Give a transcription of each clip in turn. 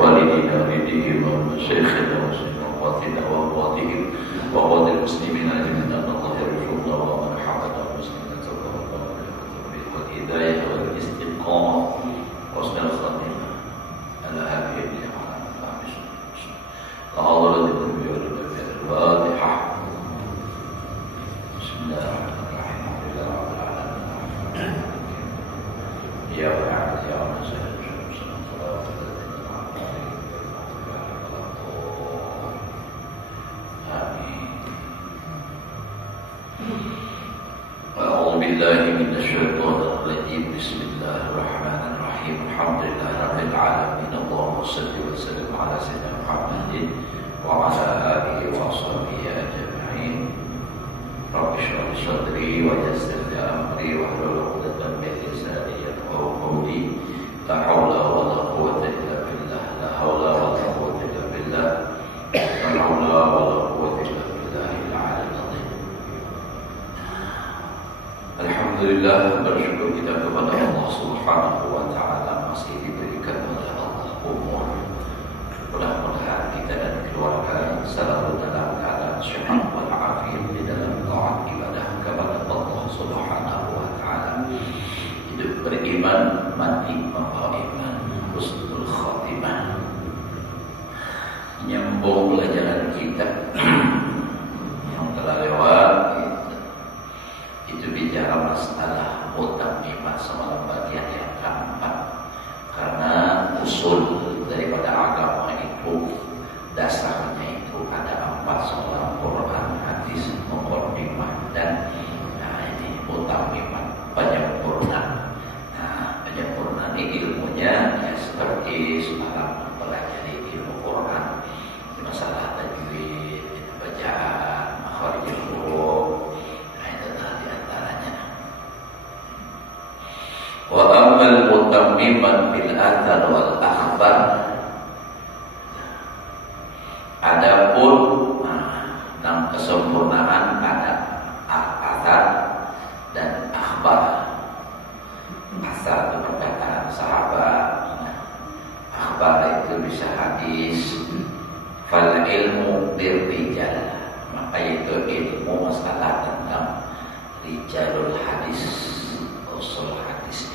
والدينا والديهم ومشايخنا وأخواتنا وأخواتهم وأخوات المسلمين أجمعين أن الله يرزقنا ومرحمة المسلمين توفقنا والهداية والاستقامة وحسن الخاتمة على هذه النعمة تحاضر لكم الفاتحة. بسم الله الرحمن الرحيم. الحمد لله رب العالمين. يا رب يا رب بالله من الشيطان الرجيم. بسم الله الرحمن الرحيم. الحمد لله رب العالمين. اللهم صل وسلم على سيدنا محمد وعلى آله وصحبه أجمعين. رب اشرح لي صدري ويسر لي أمري واحلل عقدة من لساني يفقهوا قولي. لا حول ولا قوة إلا بالله. لا حول ولا قوة إلا بالله. لا حول ولا قوة إلا بالله العلي العظيم. Alhamdulillah, bersyukur kita kepada Allah Subhanahu wa Ta'ala masih diberikan oleh Allah umur. Mudah-mudahan kita dan keluarga selalu dalam keadaan sehat walafiat di dalam taat ibadah kepada Allah Subhanahu wa Ta'ala. Hidup beriman, mati membawa iman, husnul khatimah. Menyambung pelajaran kita yang telah lewat. Itu bicara masalah mutammimah semalam bagian yang keempat. Karena usul daripada agama itu dasarnya itu ada 4 soal Quran, hadis, muqaddimah dan ini mutammimah, penyempurna. Penyempurna ini ilmunya ya seperti semalam mempelajari ilmu Quran, masalah tajwid, bacaan, makharijul huruf. Wa amal mutammiman bil athar wal akhbar. Adapun kesempurnaan pada athar dan akhbar. Athar itu perkataan sahabat, akhbar itu bisa hadis. Fal ilmu birrijal, maka itu ilmu masalah tentang rijalul hadis, usul hadis.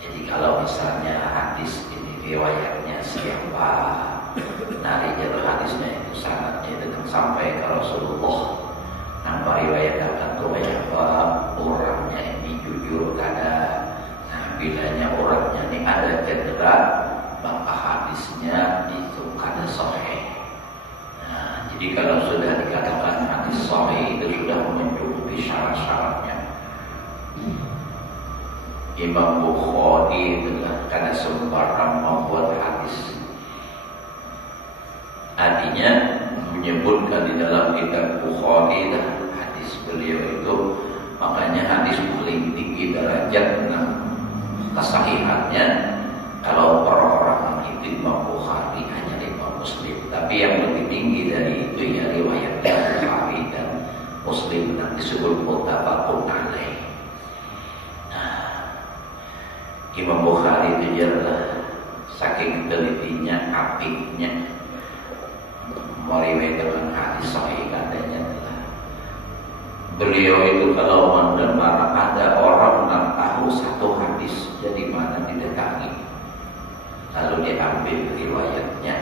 Jadi kalau misalnya hadis ini riwayatnya siapa, rijalul hadisnya itu sanadnya itu sampai ke Rasulullah. Riwayatkan apa orangnya ini jujur kada. Bilanya orangnya ini ada cedera, maka hadisnya itu kada sahih. Jadi kalau sudah dikatakan hadis sahih itu sudah mencukupi syarat-syaratnya. Imam Bukhari adalah karena sembarang membuat hadis. Artinya menyebutkan di dalam kitab Bukhari dan hadis beliau itu, makanya hadis paling tinggi derajat kesahihannya. Kalau orang-orang itu Imam Bukhari hanya Imam Muslim, tapi yang lebih tinggi dari itu ya riwayatnya Bukhari dan Muslim yang disebut muttafaqun alaih. Imam Bukhari itu jelas saking telitinya, apiknya meriwayatkan hadis sahih katanya. Beliau itu kalau mendengar ada orang yang tahu satu hadis, jadi mana didatangi, lalu diambil riwayatnya.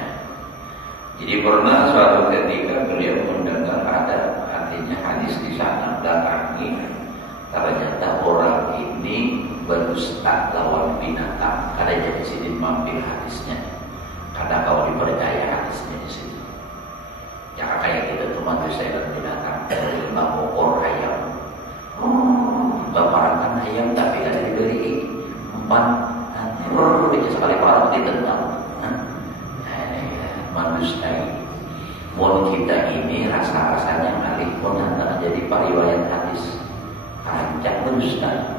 Jadi pernah suatu ketika beliau mendengar ada artinya hadis di sana, datangi, ternyata orang ini berdusta lawan binatang. Kada jadi sini mampir hadisnya, kada kau dipercaya hadisnya di situ. Jangan kayak kita tuh mantu saya dan binatang, mau or ayam, baparangan ayam tapi kada diberi empat, dia sekali parah ditendang. Manusia, mohon kita ini rasa-rasanya ngalih pun antara jadi pariwayat hadis, rancak manusia.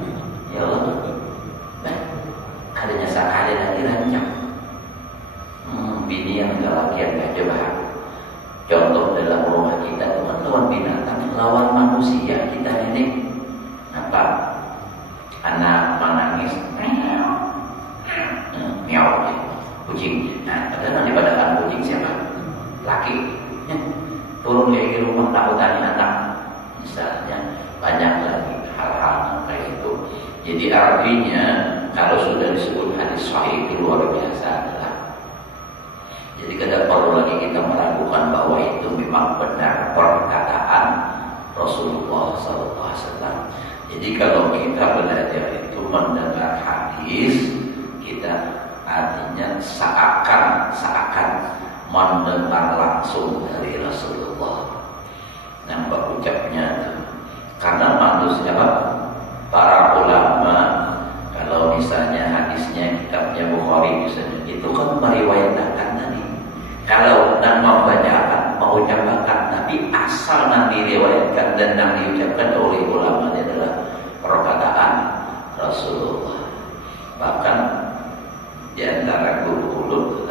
Ya Allah, adanya sakade nanti rancang. Bini yang galakian gak coba. Contoh dalam rumah kita itu kan lawan binatang, lawan manusia kita ini apa? Anak menangis, meow, kucing. Nah, padahal daripada kan kucing siapa? Laki. Turun ke rumah takutannya anak, misalnya banyak lagi hal-hal kayak itu. Jadi artinya kalau sudah disebut hadis sahih itu luar biasa adalah. Jadi tidak perlu lagi kita meragukan bahwa itu memang benar perkataan Rasulullah SAW. Jadi kalau kita belajar itu mendengar hadis, kita artinya seakan mendengar langsung dari Rasulullah. Nampak ucapnya, karena manusia para ulama kalau misalnya hadisnya kitabnya Bukhari misalnya itu kan meriwayatkan tadi. Kalau nak membacakan, mengucapkan tapi asal nanti diriwayatkan dan yang diucapkan oleh ulama adalah perkataan Rasulullah. Bahkan di antara guru-guru.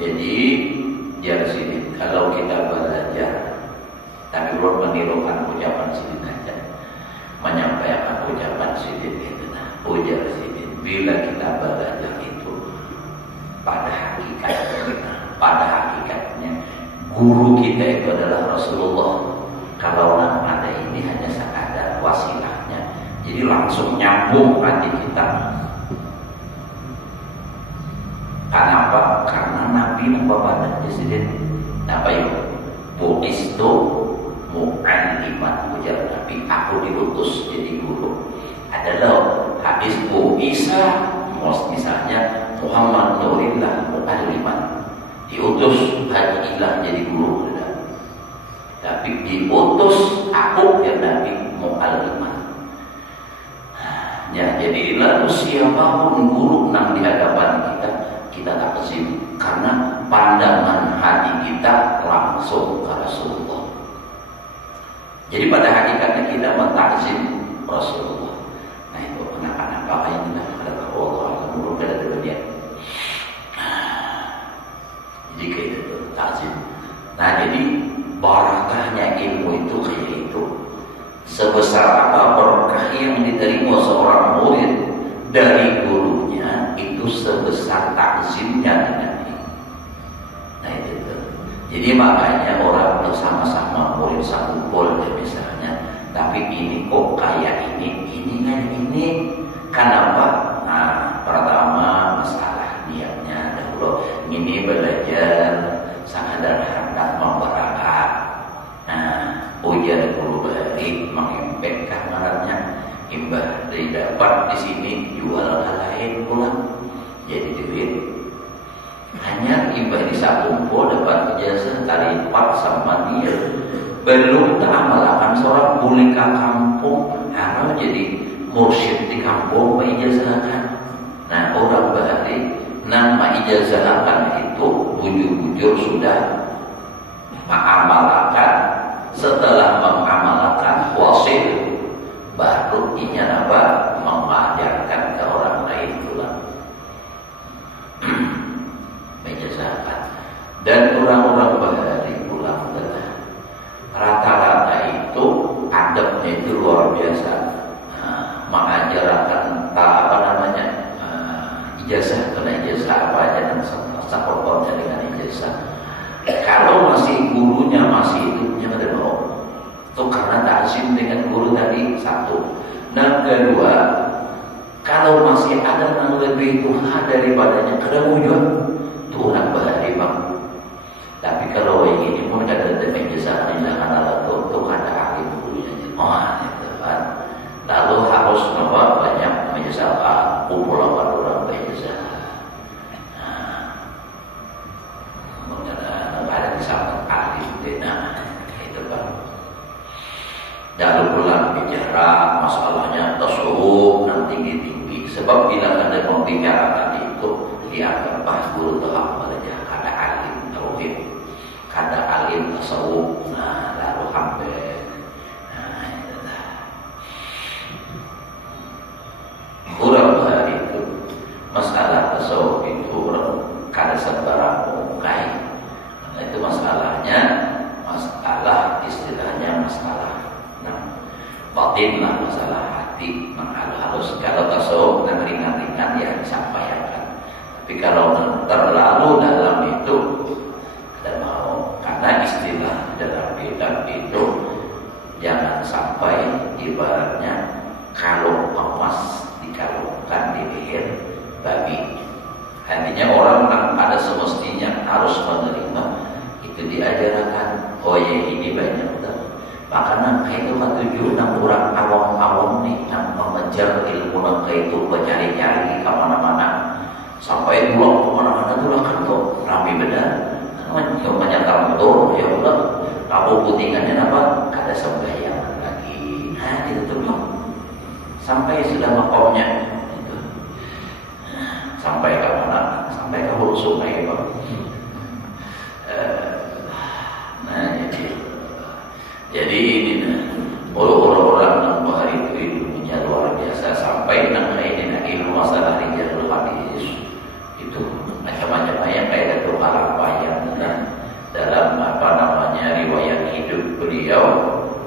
Jadi dari sini kalau kita belajar, tapi belum menirukan ucapan sidin aja, menyampaikan ucapan sidin itu, ujar sidin. Bila kita belajar itu pada hakikatnya guru kita itu adalah Rasulullah. Kalau ada ini hanya sekadar wasilahnya, jadi langsung nyambung hati kita. Kenapa? Karena Nabi pada presiden apa ya? Budistu mu'alliman, ujar Nabi, aku diutus jadi guru. Adalah hadis Bu Isa, misalnya Muhammad Nurillah mu'alliman, diutus haji ilah jadi guru. Tapi diutus aku ya Nabi mu'alliman. Ya, jadi lalu siapapun guru nang di hadapan kita tak kesini, karena pandangan hati kita langsung ke Rasulullah. Jadi pada hakikatnya kita mentakzim Rasulullah. Nah itu kenapa yang kita ada Allah menurut kita dia. Jadi kayak itu takzim. Nah jadi barakahnya ilmu itu kayak itu. Sebesar apa berkah yang diterima seorang murid dari gurunya, itu sebesar takzimnya dengan ini. Nah itu. Jadi makanya orang bersama-sama murid satu kumpul misalnya, tapi ini kok kayak ini kayak ini. Kenapa? Nah pertama masalah niatnya dahulu. Ini belajar sekadar hendak membarakat. Nah ujar guru balik mengempet kamarnya. Imbah dari dapat di sini jual hal lain pula jadi duit. Hanya imbah di sakumpul dapat ijazah kali 4 sama dia. Belum teramalkan seorang boleh ke kampung harus jadi mursyid di kampung ijazahkan. Nah orang balik nama ijazahkan itu bujur-bujur sudah mengamalkan. Setelah mengamalkan wasil baru ini apa mengajarkan ke orang lain pula. Menjazahkan. Dan orang-orang bahari pulang adalah rata-rata itu adabnya itu luar biasa. Mengajarkan ijazah, kena ijazah apa aja dan sahabatnya dengan ijazah. Kalau masih gurunya masih hidupnya ada itu karena takzim dengan guru tadi satu. Dan kedua, kalau masih ada yang lebih tua daripadanya, kadang wujud Tuhan bahari bang. Tapi kalau ini pun ada menjazah karena itu ada ahli gurunya. Itu kan. Lalu harus banyak menjazah kumpulan orang menjazah. Ada di sahabat ahli itu kan. Lalu pulang bicara masalahnya tasawuf nanti tinggi. Sebab bila ada membicarakan itu dianggap guru telah belajar kada alim tauhid, kada alim tasawuf. Nah lalu hampir kurang bahari itu masalah tasawuf itu kada sembarang mengkai. Itu masalah lah masalah hati, menghalus-halus. Kalau tasawuf dan ringan-ringan ya disampaikan. Tapi kalau terlalu dalam itu tidak mau, karena istilah dalam kitab itu jangan sampai ibaratnya kalung emas dikalungkan di leher babi. Artinya orang pada semestinya harus menerima itu diajarkan. Oh ya ini banyak betul. Makanya itu kan tujuan orang awam-awam nih yang mengejar ilmu nangka itu mencari-cari kemana-mana sampai pulang kemana-mana tuh lah kan tuh rame benar. Menyatakan motor ya udah kamu putingannya apa? Kada sembahyang lagi. Nah itu tuh sampai sudah makomnya. Sampai ke mana? Sampai ke hulu sungai Pak. Jadi ini orang-orang yang bahari itu ilmunya luar biasa sampai nang ini ilmu masalah rijalul hadis itu macam-macam yang kayak itu harapan dalam apa namanya riwayat hidup beliau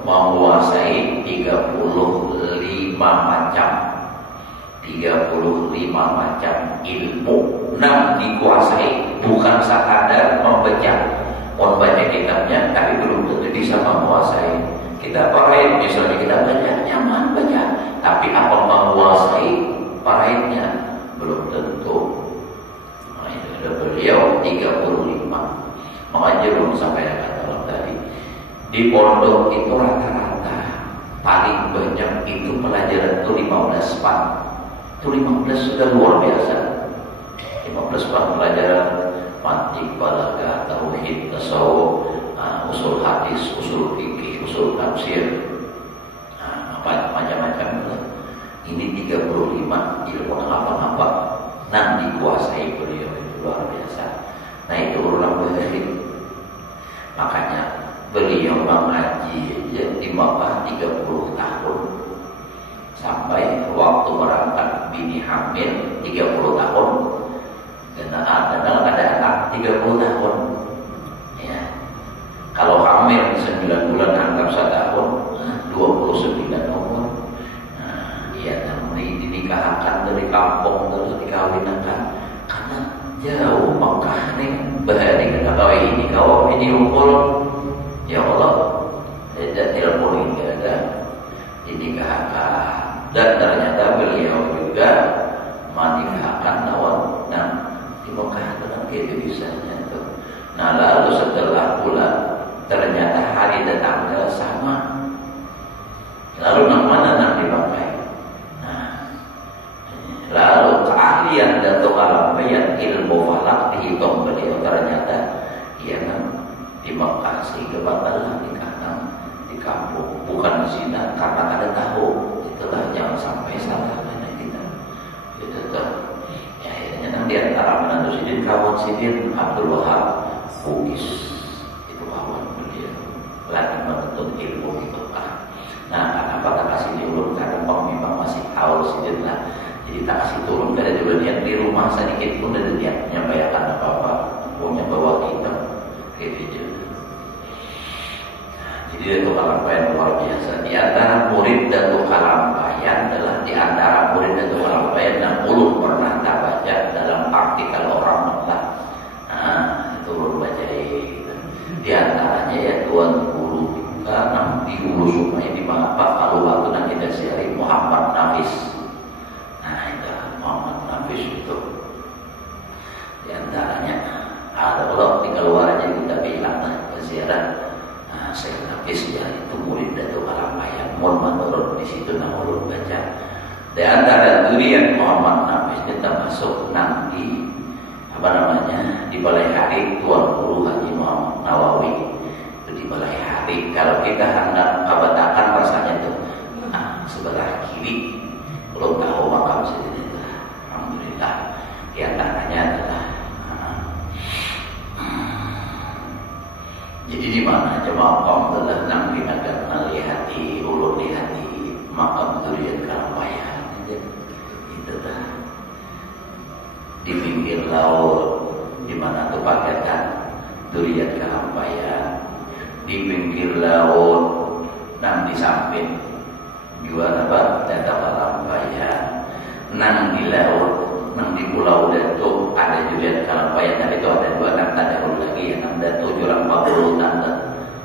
menguasai 35 macam ilmu. 6 dikuasai, bukan sekadar membaca kitabnya, tapi belum tentu bisa menguasai. Kita paraid misalnya kita baca nyaman baca, tapi apa menguasai paraidnya belum tentu. Nah, itu ada beliau 35. Makanya belum sampai kata tadi di pondok itu rata-rata paling banyak itu pelajaran itu 15 part. Itu 15 sudah luar biasa. 15 part pelajaran mantik, balaghah, tauhid, tasawuf, usul hadis, usul fikih, usul tafsir, macam-macam. Ini 35 ilmu apa-apa yang dikuasai beliau itu luar biasa. Nah itu orang berhenti. Makanya beliau mengaji aja di Makkah 30 tahun sampai waktu berangkat bini hamil 30 tahun. Dan ada anak 30 tahun ya. Kalau hamil 9 bulan anggap 1 tahun 29 umur. Nah, iya namanya dinikahkan dari kampung terus dikawinkan karena jauh Makkah nih bahari kena kau ini umpul ya Allah tidak telepon ini ada dinikahkan dan ternyata beliau juga menikahkan lawan Mekah dengan gitu bisanya tuh. Nah lalu setelah pulang ternyata hari dan tanggal sama. Lalu mana nak dipakai? Nah, lalu keahlian Datuk Alambayan ilmu falak dihitung beliau ternyata ia di Mekah sehingga batallah di kampung bukan zina karena ada tahu. Itulah jangan sampai salah kita. Itu tuh. Di antara menantu Sidin kawan Sidin Abdul Wahab Bugis itu kawan beliau lagi menuntut ilmu itu kan. Nah kenapa tak kasih diurut karena memang masih awal Sidin lah, jadi tak kasih turun karena juga niat di rumah sedikit pun ada niat menyampaikan apa-apa punya bawa kita gitu. Jadi Datuk Alambayan luar biasa. Di antara murid Datuk Alambayan adalah di antara murid Datuk Alambayan yang ulun pernah tak baca dalam artikel orang Mekah. Nah, itu ulun baca di antaranya ya Tuan Guru karena di Hulu Sungai di Pak Palu nanti kita siari Muhammad Nafis. Nah, itu Muhammad Nafis itu di antaranya ada kalau di keluarnya kita bilang lah ziarah. Saya Nafis ya itu murid Datuk Alambayan. Mohon menurut di situ nama ulun baca. Di antara durian Muhammad Nafis ini termasuk nanti apa namanya di Balai Hari Tuan Guru Haji Muhammad Nawawi itu di Balai Hari. Kalau kita hendak kabatakan rasanya itu sebelah kiri belum tahu makam sendiri. Alhamdulillah di antaranya adalah jadi di mana aja makam telah nang binakan alihati ulun di hati makam durian Alambayan itu dah di pinggir laut di mana tuh paketan durian Alambayan di pinggir laut nang di samping jual apa? Data Kalampayan. Nang di laut, nang di pulau Datuk ada juga Kalampayan. Tapi itu ada 2 nang tak ada lagi ya. Nang Datuk jurang 40 tanda.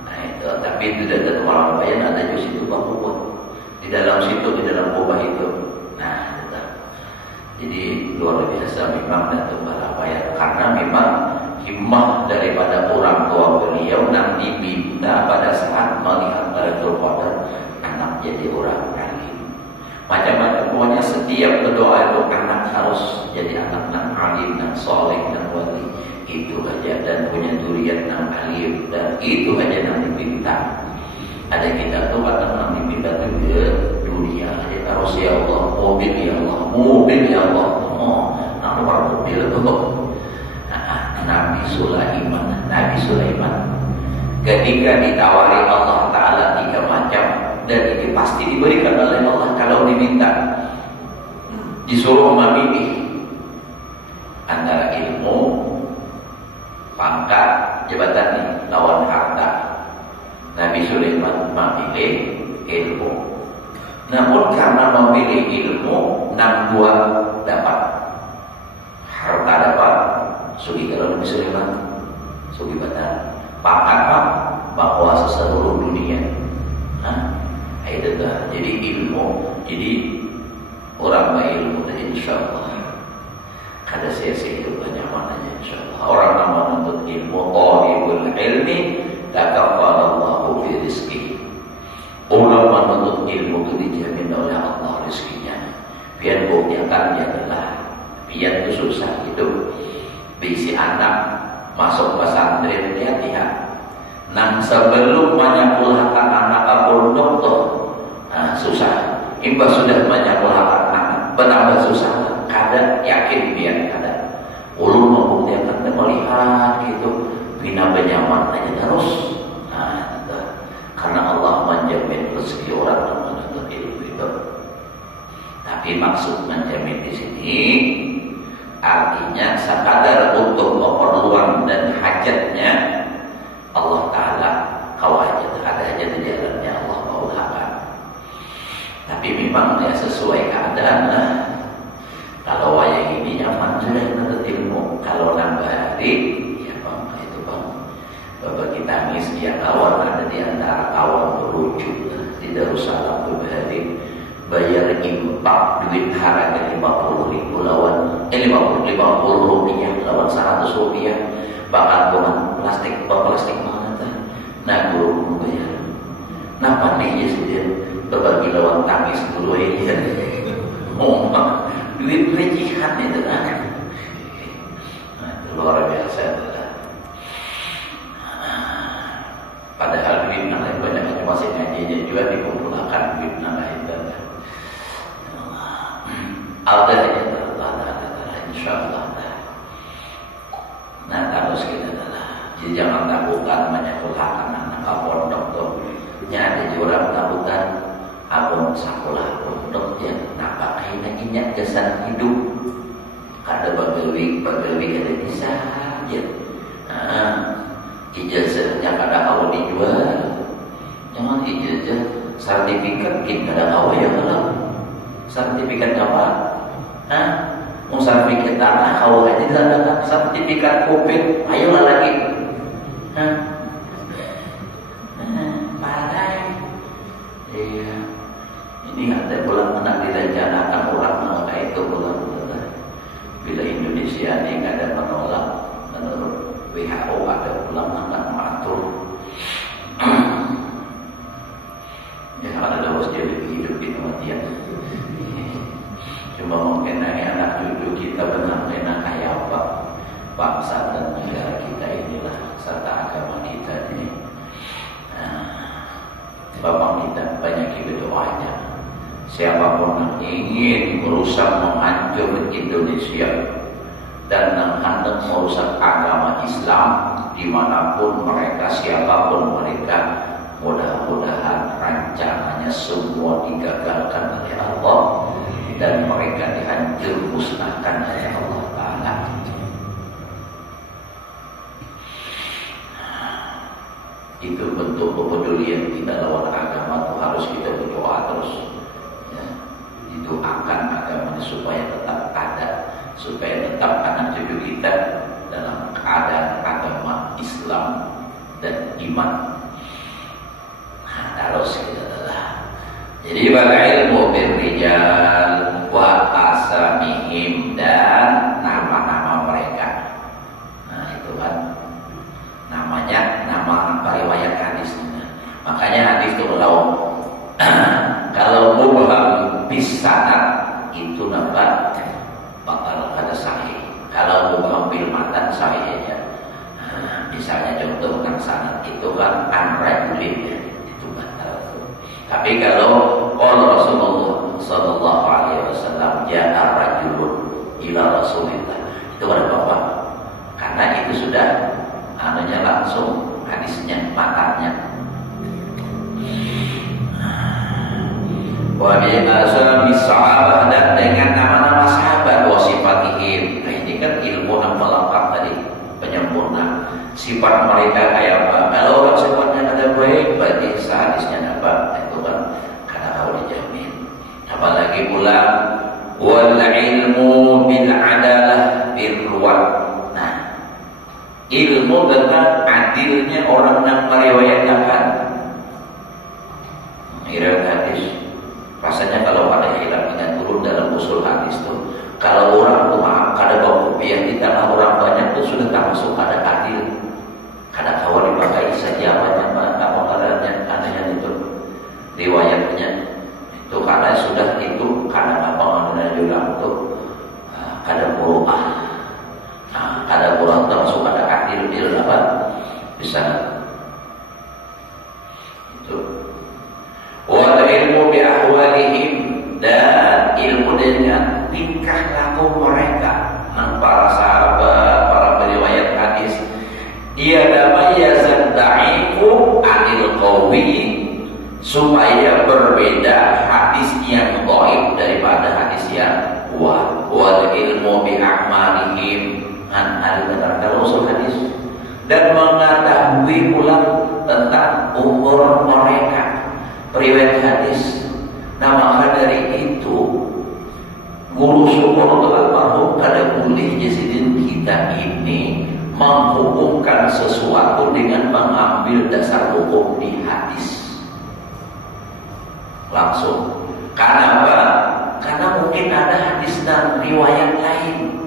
Nah itu, tapi itu Data Kalampayan ada di situ Papua. Di dalam situ, di dalam kubah itu. Nah, itu. Jadi luar biasa memang Data Kalampayan karena memang himmah daripada orang tua beliau nanti diminta pada saat melihat Lailatul Qadar anak jadi orang alim. Macam-macam pokoknya setiap berdoa itu anak harus jadi anak yang alim dan soleh dan wali. Itu aja dan punya durian yang alim dan itu aja yang diminta. Ada kita tuh kadang yang diminta tuh ke dunia aja harus ya Allah mobil ya Allah mobil ya Allah. Oh, nomor mobil tuh. Nabi Sulaiman ketika ditawari Allah Ta'ala 3 macam dan ini pasti diberikan oleh Allah kalau diminta. Disuruh memilih antara ilmu, pangkat, jabatan nih, lawan harta. Nabi Sulaiman memilih ilmu. Namun karena memilih ilmu 62 dapat, harta dapat. Sugi kalau Nabi Sulaiman, sugi badan, pangkat pak, bahwa seluruh dunia. Itu dah. Jadi ilmu, jadi orang berilmu, insya Allah. Kada sia-sia itu banyak mananya, insya Allah. Orang yang menuntut ilmu, talibul ilmi, takaffalallahu bi rizki. Orang menuntut ilmu itu dijamin oleh Allah rezekinya. Biar buktikan dia adalah, biar itu susah hidup. Bisi anak masuk pesantren lihat nang sebelum menyekolahkan anak ke pondok tuh susah. Imbas sudah menyekolahkan anak benar susah. Kada yakin biar kada. Ulun membuktikan dan melihat gitu bina benyaman aja terus. Karena Allah menjamin rezeki orang yang menuntut ilmu itu. Tapi maksud menjamin di sini artinya sekadar untuk keperluan dan hajatnya Allah Ta'ala kau hajat ada hajat di jalannya Allah maulakan. Tapi memang ya sesuai keadaan lah. Kalau wayang ini nyaman sudah menurut ilmu. Kalau nambah hari ya bang itu bang bapak kita tangis dia kawan ada di antara kawan berujuk di Darussalam berbahari bayar impak duit harga 50.000 lawan 50 rupiah lawan 100 rupiah bakal dengan plastik mana tah nah guru bayar nah pandai ya sih dia berbagi lawan tangis dulu ya oh duit recehan itu kan luar biasa padahal duit yang lain banyak cuma masih ngajinya juga dikumpulkan duit yang lain ada insyaallah. Nah terus kita jadi jangan takutkan menyekolahkan anak ke pondok tuh. Ada orang takutan abon sekolah pondok yang nampak kayaknya ingat kesan hidup. Ada bagelwi ada bisa ya. Ijazahnya kada kau dijual. Jangan ijazah sertifikat kita kada kau ya kalau sertifikat apa? Mau sertifikat tanah kau aja diadakan sertifikat COVID ayolah lagi parah iya ini ada bulan menang direncanakan orang menolak itu bulan bila Indonesia ini nggak ada menolak menurut WHO ada bulan akan mengatur ya ada bos dia lebih hidup di kematian cuma mungkin anak cucu kita benar-benar kayak apa bangsa dan negara kita inilah serta agama kita ini. Bapak kita banyak berdoanya. Siapapun yang ingin merusak menghancur Indonesia dan yang hendak merusak agama Islam dimanapun mereka siapapun mereka mudah-mudahan rancangannya semua digagalkan oleh Allah dan mereka dihancur musnahkan oleh Allah Ta'ala. Itu bentuk kepedulian kita lawan agama itu harus kita berdoa terus doakan agamanya supaya tetap ada, supaya tetap anak cucu kita dalam keadaan agama Islam dan iman. Nah, terus kita adalah jadi baga ilmu birrijal wa asamihim dan nama-nama mereka. Nah itu kan namanya nama riwayat hadisnya. Makanya hadis itu kalau mubham bis sanad itu nampak bakal ada sahih. Kalau mubham bil matan sahih aja. Misalnya contoh tentang sanad itu kan an-rajulin ya, itu batal. Tapi kalau Rasulullah sallallahu alaihi wasallam ja'a rajulun ila Rasulillah, itu ada apa? Karena itu sudah anunya langsung hadisnya matanya. Wa bi asami sahabah dan dengan nama-nama sahabat wa sifatihim. Nah ini kan ilmu yang melengkap tadi, penyempurna sifat mereka kayak apa. Kalau orang sifatnya ada baik, berarti hadisnya apa? Itu kan karena kau dijamin. Apalagi pula wal ilmu bil adalah birruwat. Nah, ilmu tentang adilnya orang yang meriwayatkan hadis. Rasanya kalau ada hilaf dengan turun dalam usul hadis tuh, kalau orang tuh maaf kada bawa kopiah di tanah orang banyak tuh sudah termasuk ada adil. Kada kawan dipakai saja banyak pengarangnya adanya itu riwayatnya itu karena sudah itu karena pengaruhnya juga untuk kada berubah. Nah, kada kurang termasuk ada adil apa bisa itu. Wal ilmu bi ahwalihim dan ilmu dengan tingkah laku mereka. Para sahabat, para periwayat hadis, ia damayazan da'ifu anil qawi, supaya berbeda hadis yang dhaif daripada hadis yang kuat. Wal ilmu bi a'malihim an al-kadar usul hadis, dan mengetahui pula tentang umur mereka periwayat hadis. Nah maka dari itu guru syukur almarhum kada boleh jasidin kita ini menghukumkan sesuatu dengan mengambil dasar hukum di hadis langsung. Karena apa? Karena mungkin ada hadis dan riwayat lain.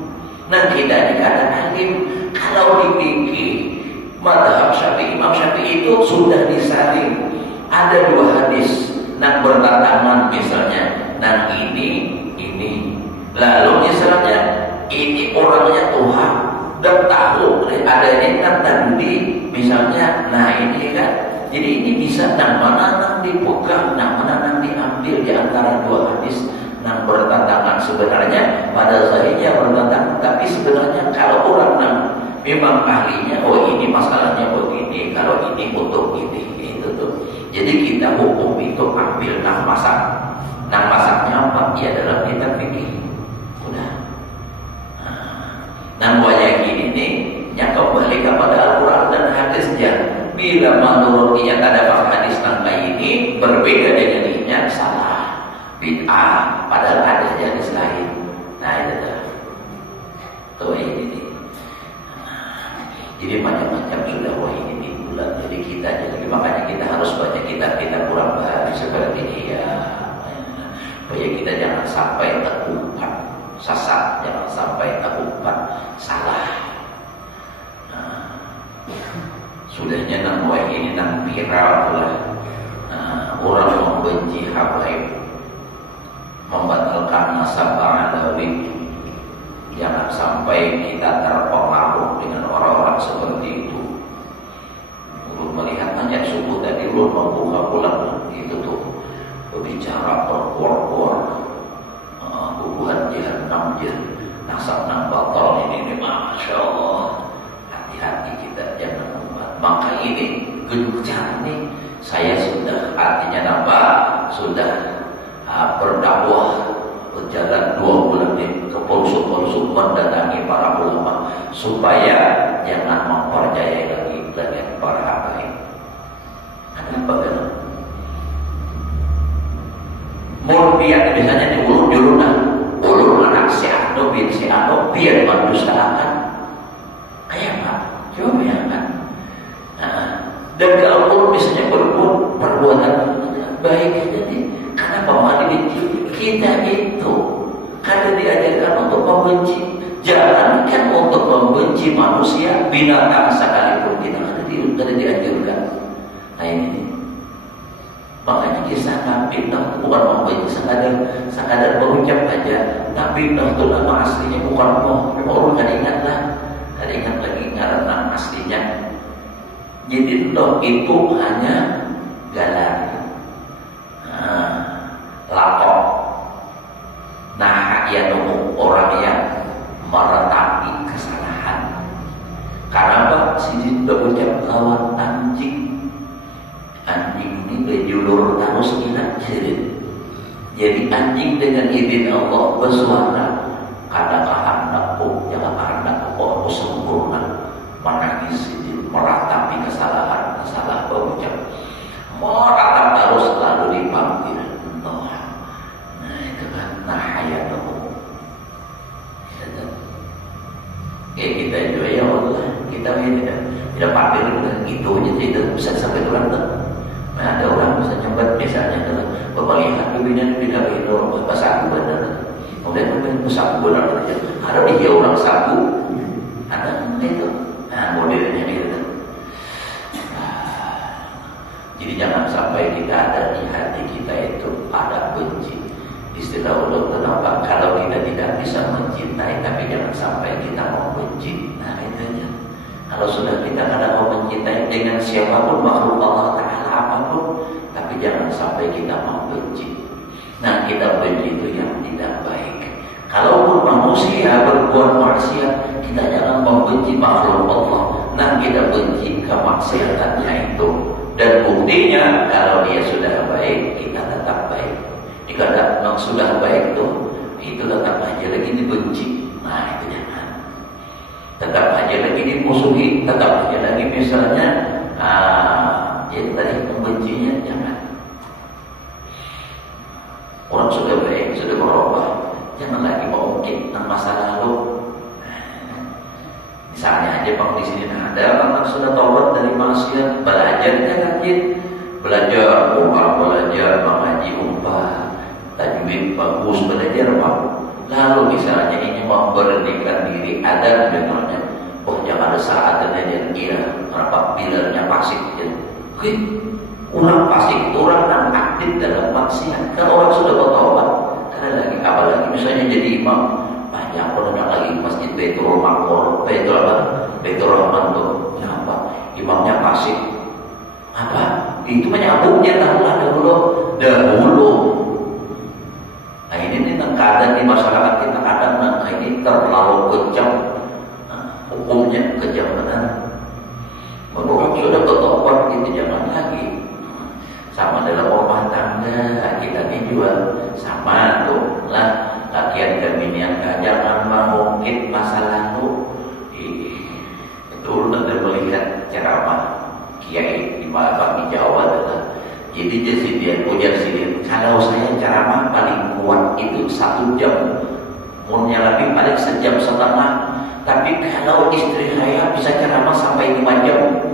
Nah tidak ada alim. Kalau dipikir mazhab Syafi'i, Imam Syafi'i itu sudah disaring. Ada dua hadis yang bertentangan misalnya, nah ini. Lalu misalnya ini orangnya Tuhan dan tahu adanya yang tadi misalnya, nah ini kan, jadi ini bisa yang mana yang dipegang, yang mana yang diambil di antara dua hadis yang bertentangan. Sebenarnya pada zahirnya bertentangan, tapi sebenarnya kalau orang yang memang ahlinya, oh ini masalahnya begini, kalau ini untuk ini, itu tuh. Jadi kita hukum itu ambil nang masak. Nang masaknya apa? Ya dalam kitab fikih. Udah. Nang wajah ini yang kembali kepada Al-Quran dan hadisnya. Bila menurut niat ada hadis nang ini berbeda dengan niatnya, salah, bid'ah, padahal ada hadis lain. Nah itu tuh ini. Jadi macam-macam sudah ini bulan. Jadi kita jadi makanya kita harus baca kitab-kitab kurang baik seperti ini ya. Supaya kita jangan sampai terumpat sesat, jangan sampai terumpat salah. Nah, sudahnya nang ini nang viral lah. Orang membenci habaib, membatalkan nasab alawi. Jangan sampai kita terpengaruh dengan orang-orang seperti itu. Ulun melihat ayat subuh tadi, ulun membuka pulang itu tuh berbicara berkuar-kuar hubungan jahannam nasab nang batal ini Masya Allah. Hati-hati kita jangan membuat. Maka ini gencar nih, saya sudah artinya nambah, sudah berdakwah berjalan 2 bulan ke polsuk-polsuk mendatangi para ulama supaya jangan mempercayai lagi dengan para habaib. Kenapa kan? Murbiat misalnya diurut Dan kalau misalnya berbuat perbuatan baik jadi kenapa malah dibenci? Kita itu kada diajarkan untuk membenci. Jangankan untuk membenci manusia, binatang sekalipun kita kada diajarkan. Nah ini makanya kisah Nabi Nuh bukan membenci sekadar berucap aja. Nabi Nuh itu nama aslinya bukan Nuh, memang orang kada ingat lagi nama aslinya. Jadi Nuh itu hanya galar, lapor. Nah, ya Nuh orang yang meratapi kesalahan. Karena apa? Sini berucap lawan anjing. Anjing ini berjulur terus ingat jirin. Jadi anjing dengan izin Allah bersuara, kadang kehendakku, jangan kehendakku, aku sempurna. Menangis izin, meratapi kesalahan berucap. Meratap terus lalu dipanggil Nuh. Nah itu kan nahaya Nuh. Kayak kita juga ya Allah, kita tidak panggil itu aja tidak bisa sampai tulang tuh. Nah, ada orang bisa nyambat misalnya adalah pemilihan pimpinan itu bahasa aku benar. Kemudian saku benar aja. Ada dia orang saku, ada itu. Nah, modelnya gitu. Jadi jangan sampai kita ada di hati kita itu ada benci. Istilah Allah kenapa? Kalau kita tidak bisa mencintai, tapi jangan sampai kita mau benci. Nah itu aja. Kalau sudah kita kada mau mencintai dengan siapapun makhluk Allah Ta'ala apapun, tapi jangan sampai kita mau benci. Nah kita benci itu yang tidak baik. Kalaupun manusia berbuat maksiat, kita jangan membenci makhluk Allah. Nah kita benci kemaksiatannya itu. Dan buktinya kalau dia sudah baik, kita tetap baik. Jika memang sudah baik itu tetap aja lagi dibenci. Nah itu jangan. Tetap aja lagi dimusuhi, tetap aja lagi misalnya yang tadi membencinya, jangan. Orang sudah baik, sudah berubah, jangan lagi mengungkit tentang masa lalu. Misalnya aja bang di sini ada orang sudah taubat dari maksiat, belajarnya rajin, belajar umpah, belajar mengaji umpah, tajwid bagus, belajar bang. Lalu misalnya ini memberanikan diri ada misalnya, oh jangan ada saat dan dia kenapa pilarnya pasik jadi, orang pasik itu orang yang aktif dalam maksiat. Kalau orang sudah bertaubat, karena lagi apalagi misalnya jadi imam, banyak orang yang lagi masjid Baitul Maqmur, Baitul Rahman tuh, kenapa? Imamnya pasik, apa? Itu banyak abuknya dahulu. Nah ini kadang di masyarakat kita kadang ini terlalu kejam, hukumnya kejam benar. Orang sudah bertobat itu jangan lagi. Sama dalam rumah tangga kita ini juga sama tuh lah. Latihan keminian jangan mengungkit masa lalu. Betul nanti melihat ceramah kiai di Malang di Jawa adalah. Jadi dia punya sini. Kalau saya ceramah paling kuat itu 1 jam, umurnya lebih paling 1 jam setengah. Tapi kalau istri saya bisa ceramah sampai 5 jam.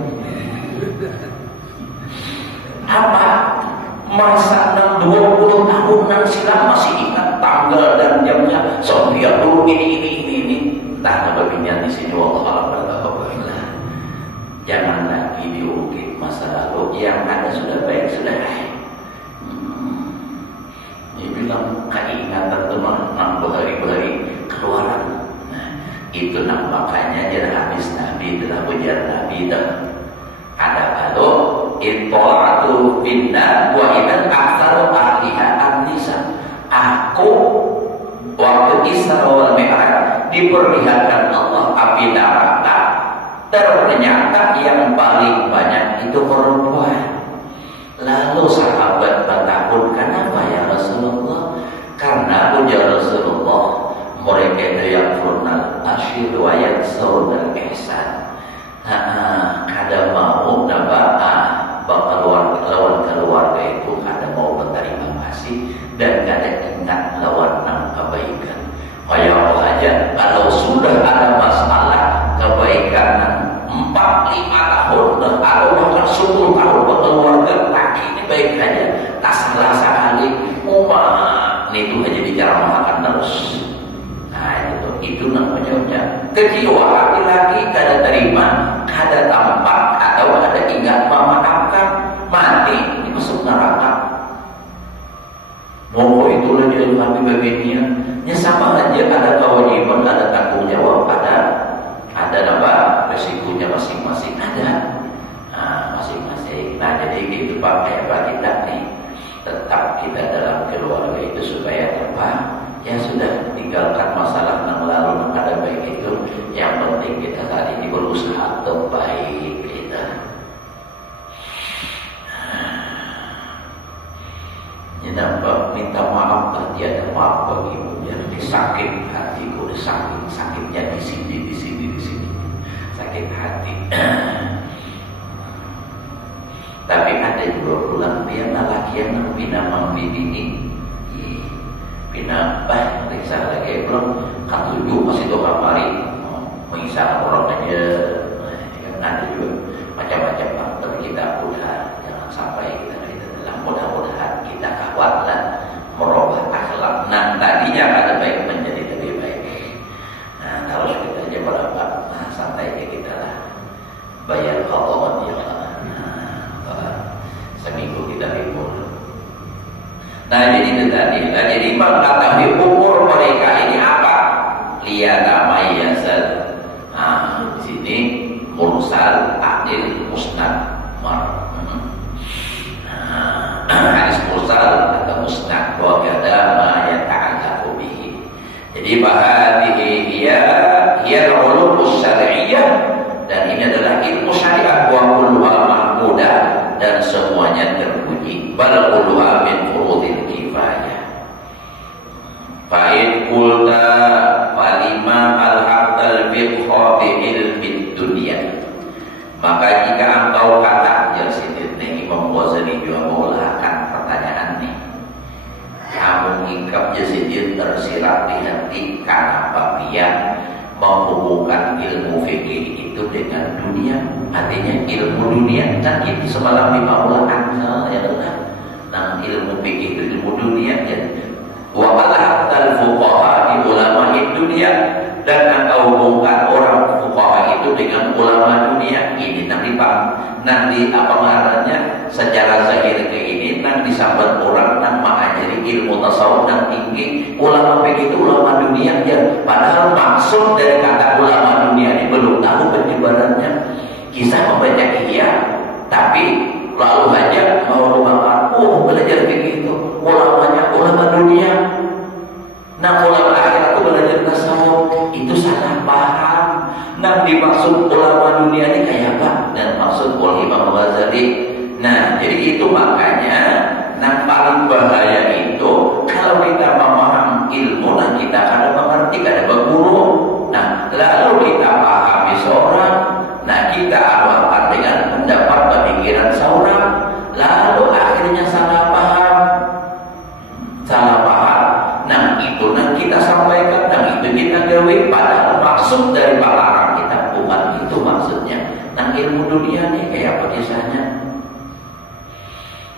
Apa? Masa 20 tahun silam masih ingat tanggal dan jamnya. Soalnya dulu ini. Entah begini di sini Allah. Jangan lagi diungkit masa lalu. Yang ada sudah baik, sudah baik. Dia bilang keingatan teman berhari-hari keluaran. Nah, itu makanya jadi habis Nabi telah ujar Nabi dah. Ada kalau itolatu finna wa idan aksaru ahliha an-nisa. Aku waktu Isra wal Mi'raj diperlihatkan Allah api neraka. Ternyata yang paling banyak itu perempuan. Lalu sahabat bertakun, kenapa ya Rasulullah? Karena ujar Rasulullah, mereka itu yang furnal asyir wa yansawna ihsan. Kada mau lawan keluarga itu kada mau berterima kasih dan kada ingat lawan kebaikan. Kayak aja kalau sudah ada masalah kebaikan 4 5 tahun atau bahkan 10 tahun berkeluarga, laki ini baik aja, tak salah sekali, itu hanya diceramahkan terus. Nah itu namanya kejiwa laki-laki kada terima, kada tampak atau kada ingat memaafkan, mati ini masuk neraka. Mau itu lagi kami begini ya sama aja, ada kewajiban, ada tanggung jawab, ada apa resikonya masing-masing ada, masing-masing. Nah jadi itu Pak kita nih, tetap kita dalam keluarga itu supaya apa? Ya sudah, tinggalkan masalah yang lalu, ada baik itu. Yang penting kita saat ini berusaha terbaik kita. Nampak minta maaf tadi ada maaf bagimu, yang disakit hatiku, sakitnya di sini, sakit hati. Tapi ada juga pulang dia laki yang bina mambi ini, bina periksa lagi belum katuju masih doa kamari, mengisah orang aja, ada juga macam-macam. Tapi kita udah jangan sampai kita dalam, mudah-mudahan kita kawatlah merubah akhlak. Nah tadinya kada baik menjadi lebih baik. Nah harus kita aja berapa, santai aja kita lah, bayar khotbah ya lah. Seminggu kita libur. Nah jadi itu tadi. Nah jadi mengetahui umur mereka ini apa? Liyatamayyaza. Nah di sini mursal, adil, musnad, hadis mursal atau musnad wa kada ma yata'allaqu bihi. Jadi bahadihi hiya al-ulum syar'iyyah, dan ini adalah ilmu syariat, wa kulluha mahmudah, dan semuanya terpuji. Bal kulluha min furudil kifayah. Fa in qulta falima al-haqtal fiqha bi ilmi dunya, maka jika engkau kata Jalsidin Imam Ghazali juga mengulahkan pertanyaan ini, kamu ngikap Jalsidin tersirat di hati kenapa dia menghubungkan ilmu fikih itu dengan dunia? Artinya ilmu dunia kan itu semalam di maulakan ya benar. Nah ilmu fikih itu ilmu dunia ya. Wa al fuqaha di ulama dunia, dan engkau hubungkan orang fuqaha itu dengan ulama dunia. Ini nanti apa ngarannya secara zahir ke ini nang disambat orang nang mengajari ilmu tasawuf nang tinggi, ulama fikih itu ulama dunia ya. Padahal maksud dari kata ulama dunia ini belum tahu penyebarannya. Kisah membaca ihya, tapi lalu aja mau belajar fikih itu ulamanya ulama dunia. Nah ulama akhirat itu belajar tasawuf, itu salah paham. Nah dimaksud ulama dunia ini kayak apa? Dan maksud oleh Imam Ghazali. Nah jadi itu makanya yang paling bahaya itu kalau kita memaham ilmu dan kita kada mengerti, kada berguru. Nah lalu kita pahami seorang, nah kita amalkan dengan pendapat pemikiran seorang, lalu akhirnya salah paham. Nah itu yang kita sampaikan, dan itu kita gawe, padahal maksud dari palarang kita bukan itu maksudnya. Nah ilmu dunia nih kayak apa kisahnya?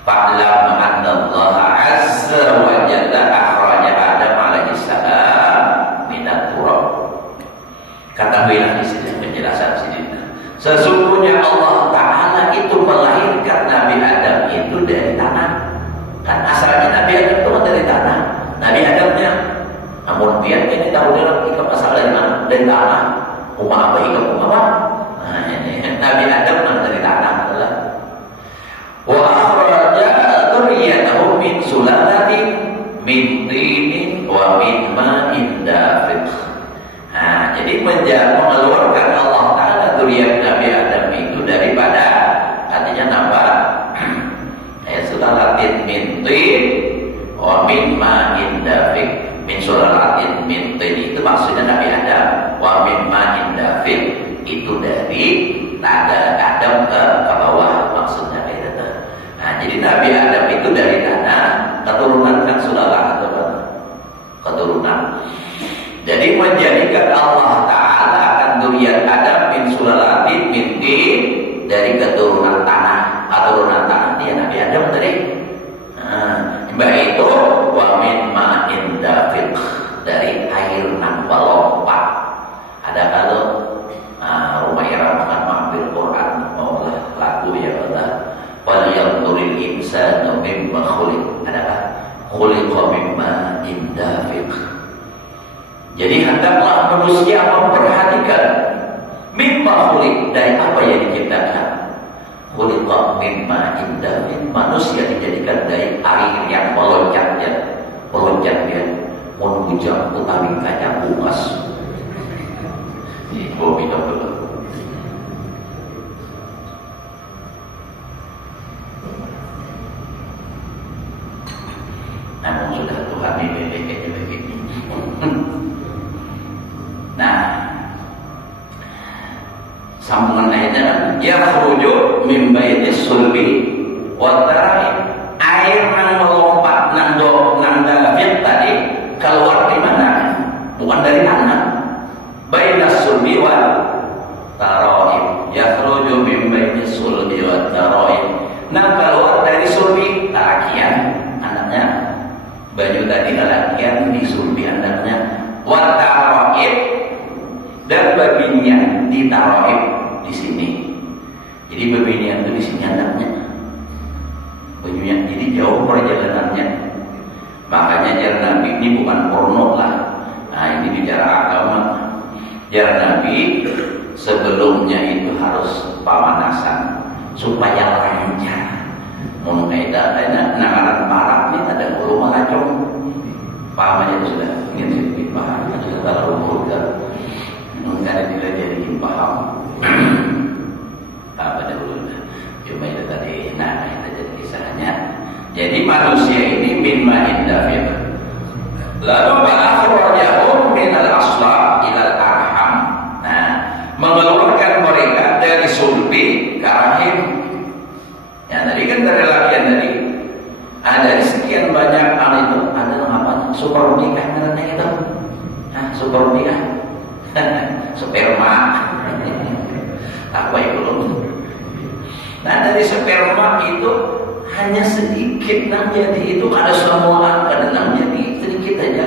Fa'lam annallaha azza wa jalla akhraja Adam alaihi salam minat turab. Katakanlah di sini penjelasan sini. Sesungguhnya Allah Ta'ala itu melahirkan Nabi Adam itu dari tanah. Kan asalnya Nabi Adam itu dari tanah. Nabi Adamnya, namun biar ini tahu dalam ikut asal dari mana? Dari tanah. Umma apa ikut umma apa? Nah ini Nabi Adam dari tanah adalah. Wa akhraja dzurriyyatahu min sulalatin min tinin wa min ma'in dafiq. Nah, jadi mengeluarkan Allah Ta'ala dzurriyyat Nabi Adam itu daripada, artinya nambah sulalatin min tin wa min ma'in dafiq. Min sulalatin min tin itu maksudnya Nabi Adam, wa min ma'in dafiq itu dari tanda dari keturunan tanah, turunan tanah dia Nabi Adam tadi. Mbak itu wa min ma'in dafiq, dari air nang balompat. Ada kalau rumah Irama kan mengambil Quran oleh lagu ya Allah. Wal yanzuril insanu mimma khuliq. Adakah khuliqa mimma indafiq. Jadi hendaklah manusia memperhatikan mimma khuliq, dari apa yang diciptakan. Khuliqa mimma indafiq, manusia dijadikan dari air yang meloncat dia mun hujan utawi kaya bungas. Ibu minum dulu. Namun sudah Tuhan ini begini. Nah, sambungan ayatnya yakhruju min baini sulbi wa tara'i, air nang melompat nang dafiq tadi keluar di mana? Bukan dari tanah. Bainas sulbi wa tara'i, yakhruju min baini sulbi wa tara'i, nang keluar dari sulbi tarakian anaknya. Baju tadi lelakian di sulbi anaknya, wa tara'i, dan babinian di tara'i di sini. Jadi babinian itu di sini anaknya. Bajunya jadi jauh perjalanannya. Makanya jar Nabi ini bukan porno lah. Nah, ini bicara agama. Jar Nabi sebelumnya itu harus pemanasan supaya lancar. Mun kaida tanya nangaran parak ini ada bulu malacong. Pahamnya sudah ingin sedikit paham, sudah terlalu vulgar. Mungkin ada jadi paham. Apa dulu? Cuma itu tadi. Nah, itu jadi kisahnya. Jadi manusia ini min ma'in dafiq. Lalu ba'akhrajahum minal asla ilal arham. Nah, mengeluarkan mereka dari sulbi ke rahim. Ya, tadi kan dari lakian tadi. Dari sekian banyak hal itu ada apa? Supermi kan namanya itu. Supermi kan. Sperma. Apa itu? Nah, dari sperma itu hanya sedikit nang jadi, itu ada semua ada nang jadi sedikit aja.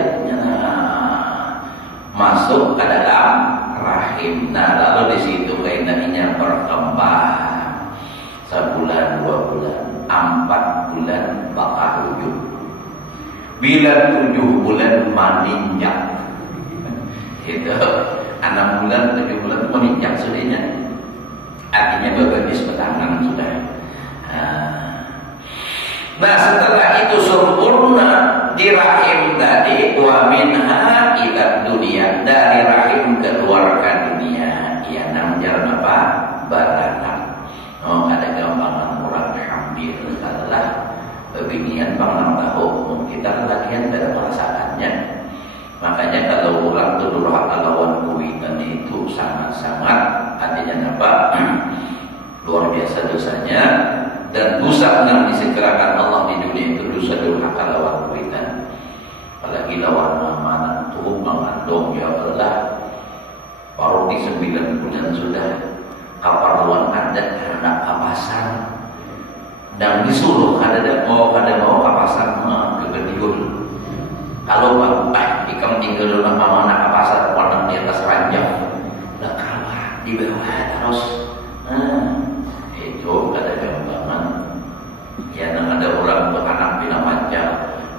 Masuk ke dalam rahim. Nah, lalu di situ keindahannya berkembang. Sebulan, 2 bulan, 4 bulan bakal ujung. Bila 7 bulan meninjak. Itu 6 bulan, 7 bulan meninjak sudahnya. Artinya berbagai sepetangan sudah. Nah, setelah itu sempurna di rahim tadi, wa minha ila dunia, dari rahim keluarkan dunia. Ya, namanya apa? Baranak. Oh, ada gambaran orang hamil adalah beginian bang tahu kita latihan pada perasaannya. Makanya kalau orang itu durhaka lawan kuitan itu sangat-sangat artinya apa? Luar biasa dosanya, dan dosa yang disegerakan Allah di dunia itu dosa durhaka lawan kuitan. Apalagi lawan amanah tuh mengandung ya Allah. Baru di 9 bulan sudah kaparluan adat anak kapasan dan disuruh kada mau kapasan kegediun. Kalau bang ikam tinggal dalam anak kapasan warna di atas ranjang, lah kalah di bawah terus. Itu ada gambaran. Ya, nang ada orang beranak bina manca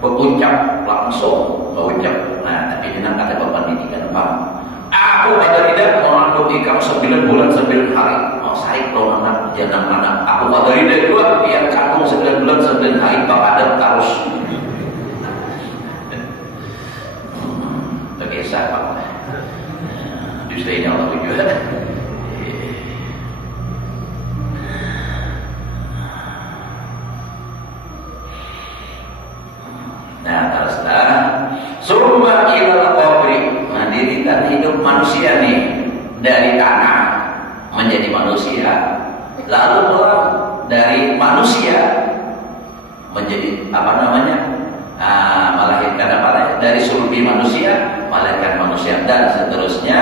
berucap langsung berucap. Nah, tapi ini nang ada pendidikan bang. Aku pada tidak mengandung ikam 9 bulan 9 hari. Mau saya kalau anak jangan anak. Aku pada tidak juga biar kandung 9 bulan 9 hari bak ada terus. Terkisah bang. Justru ini Allah juga. Nah, teruslah. Summa ilal qabri, mendirikan hidup manusia nih dari tanah menjadi manusia, lalu dari manusia menjadi apa namanya? Melahirkan apa? Dari sulbi manusia melahirkan manusia, dan seterusnya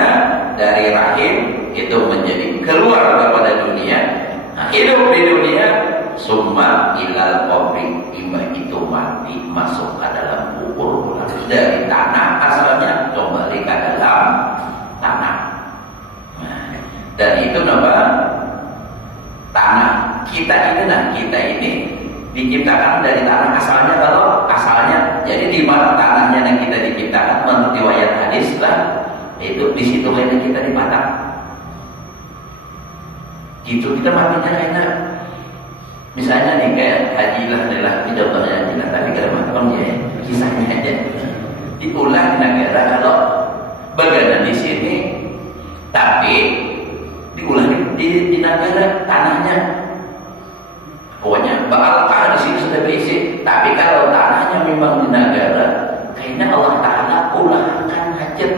dari rahim itu menjadi keluar kepada dunia. hidup di dunia, summa ilal qabri, imah itu mati masuk ke dalam kubur, dari tanah asalnya kembali ke dalam tanah. Dan itu nama tanah kita ini diciptakan dari tanah asalnya. Kalau asalnya, jadi di mana tanahnya yang kita diciptakan menurut riwayat hadis lah, itu di situ yang kita dipatah. Gitu kita matinya kayaknya. Misalnya nih kayak Haji lah, contohnya Haji lah, tapi kalau teman ya kisahnya aja diulang negara kalau bagian di sini, tapi diulang di negara tanahnya. Pokoknya bakal di sini sudah berisi, tapi kalau tanahnya memang di negara, kayaknya Allah Taala ulangkan hajat.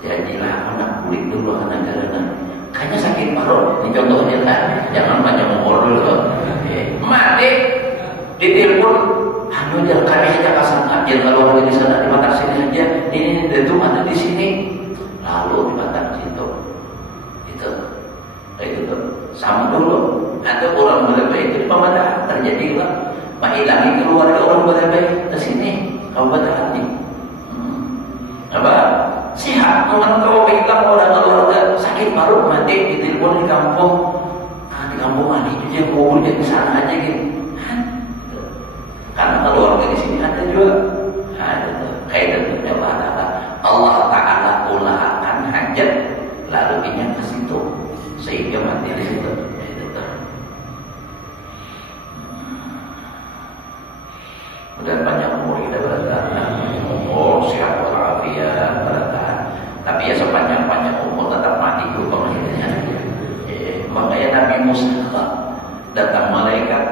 Jadilah anak kulit dulu ke negara. Kayaknya sakit parut. Ini contohnya kan, jangan banyak umur dulu. Mati ditelepon, anu jangan kami aja pasang aja kalau ada di sana di mata sini aja. Ini itu ada di sini, lalu di mata situ. Itu tuh sama dulu. Atau orang berbaik itu di pemadahan terjadi lah, menghilangi keluarga orang berbaik ke sini kabupaten ini. Apa? Sehat, orang kau hilang orang keluarga sakit parut mati ditelepon di kampung. Nah, di kampung mana itu dia mau dia di sana aja gitu. Karena keluarga di sini ada juga. Ada tuh kayak itu Allah Taala ulahkan hajat lalu dia ke situ sehingga mati di situ. Dan banyak umur kita bertahan, umur sehat walafiat bertahan. Tapi ya sepanjang umur tetap mati dulu pemilihannya. Makanya Nabi Musa datang malaikat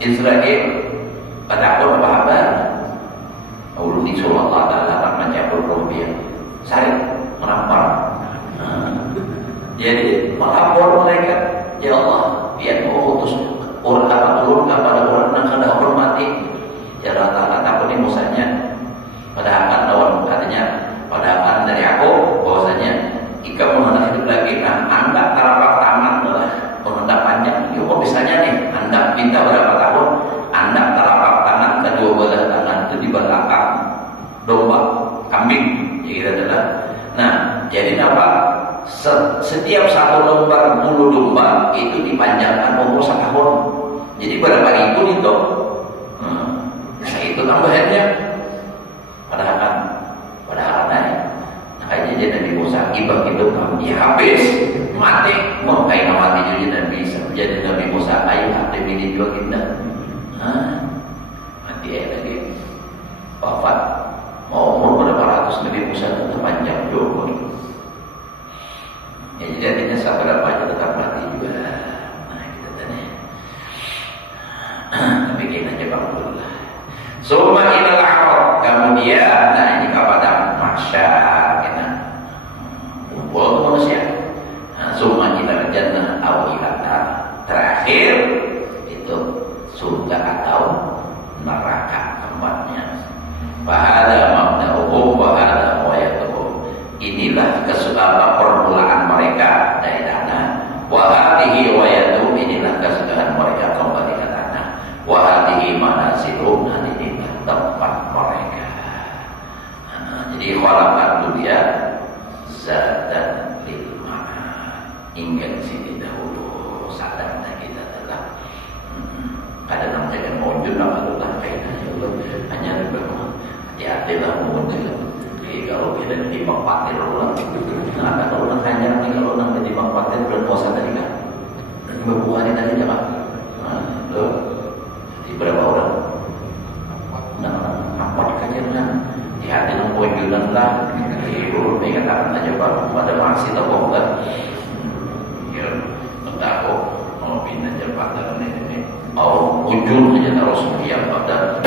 Israel pada apa kabar? Allah Subhanahu wa taala akan mencabut roh dia. Sari menampar. Jadi melapor malaikat, ya Allah, biar mau utus orang turun kepada orang yang kada hormati. Ya rata-rata takut ini musanya padahal lawan artinya padahal dari aku bahwasanya jika mau hendak hidup lagi, nah anda telapak tangan adalah hendak panjang. Yuk kok misalnya nih anda minta berapa tahun, anda telapak tangan kedua belah tangan itu di belakang domba kambing, jadi adalah. Nah jadi apa? Setiap satu lembar bulu domba itu dipanjangkan umur 1 tahun. Jadi berapa ribu itu? Itu tambahannya padahal makanya jadi Nabi Musa ibak itu ya habis mati mau kayak mati jadi Nabi jadi Nabi Musa ayah hati ini juga kita mati ya lagi wafat mau umur berapa ratus Nabi Musa tetap panjang juga ya jadi artinya seberapa aja tetap mati juga. Nah kita tanya tapi kita aja Alhamdulillah. Summa ilal aqab, kemudian nah ini kepada mahsyar kita kumpul manusia. Summa ilal jannah aw ilal nar, terakhir itu surga atau neraka tempatnya. Bahada mabda'uhum wa hada wayatuhum, inilah kesukaan permulaan mereka dari tanah. Wa hadhihi wayatuhum, inilah kesukaan mereka kembali ke tanah. Wa hadhihi manasiluhum, tempat mereka. Jadi khalaqat dunia zatan lil ma'ad. Ingat sini dahulu sadarnya kita telah kadang jangan muncul nama kaitannya hanya hati-hati lah muncul. Jadi kalau kita di papatir ulang, nah kalau orang hanya nih kalau orang di papatir bulan puasa tadi kan berbuahnya tadi apa? Di berapa orang? Nampak kajian di hati nungguin bilang lah ibu mereka tak aja baru pada masih tahu kan ya entah kok mau pindah jabatan ini ujung aja terus yang pada